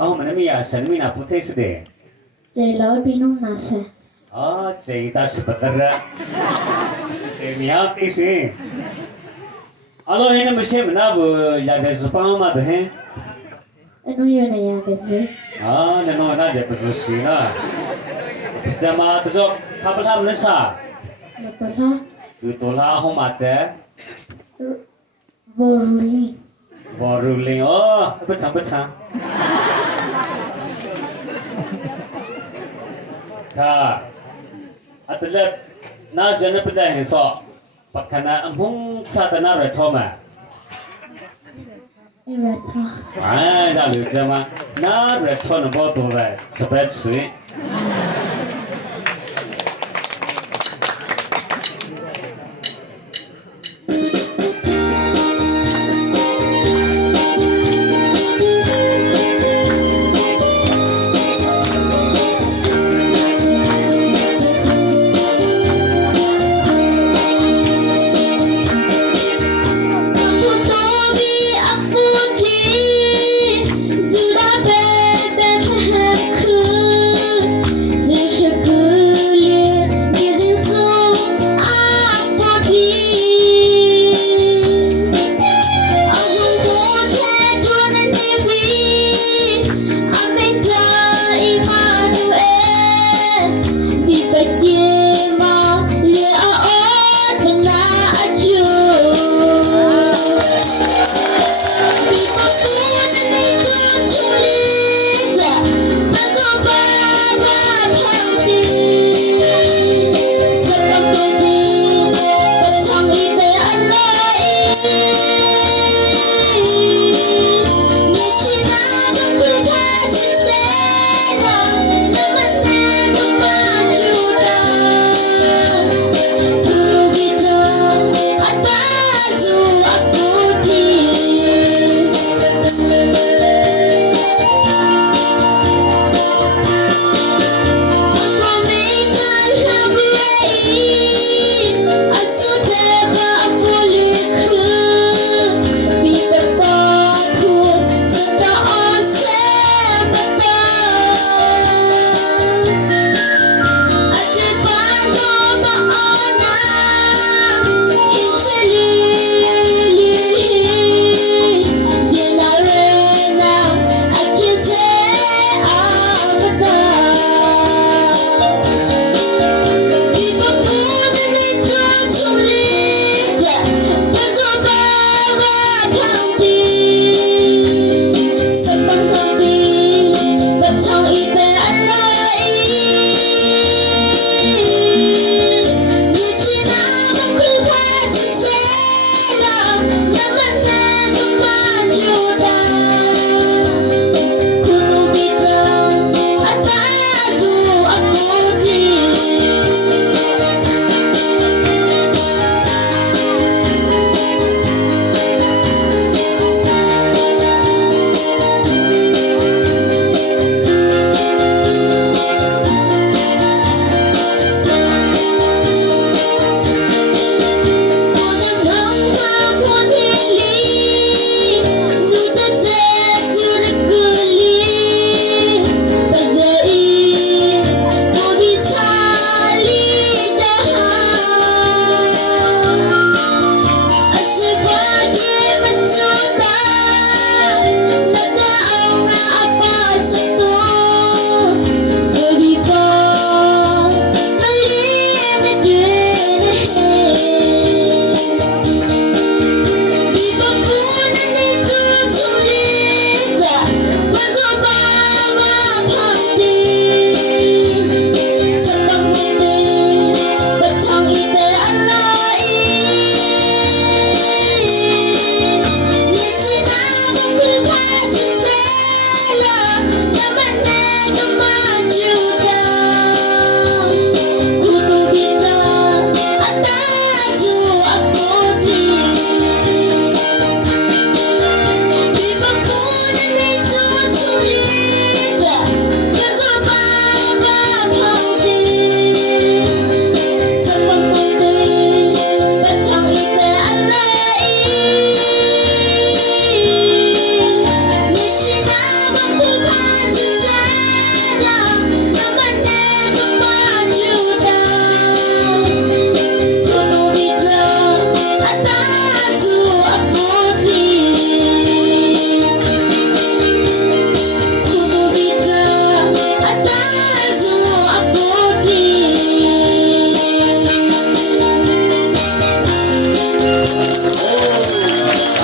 哦，我们那边呀，生命啊，不太是的。这老比侬哪些？哦，这倒是不得了。这苗的是。阿拉现在没些么那不也开始帮嘛的很。侬有那样个是？啊，那侬那就不是水了。怎么这种他不他们啥？那多啦？有多啦好嘛的？我如林。我如林哦，不长不长。啊，啊对了，那现在不在很少，不看那他的那热炒嘛。你热炒？哎，让刘姐嘛，那热炒能包多呗，是白吃。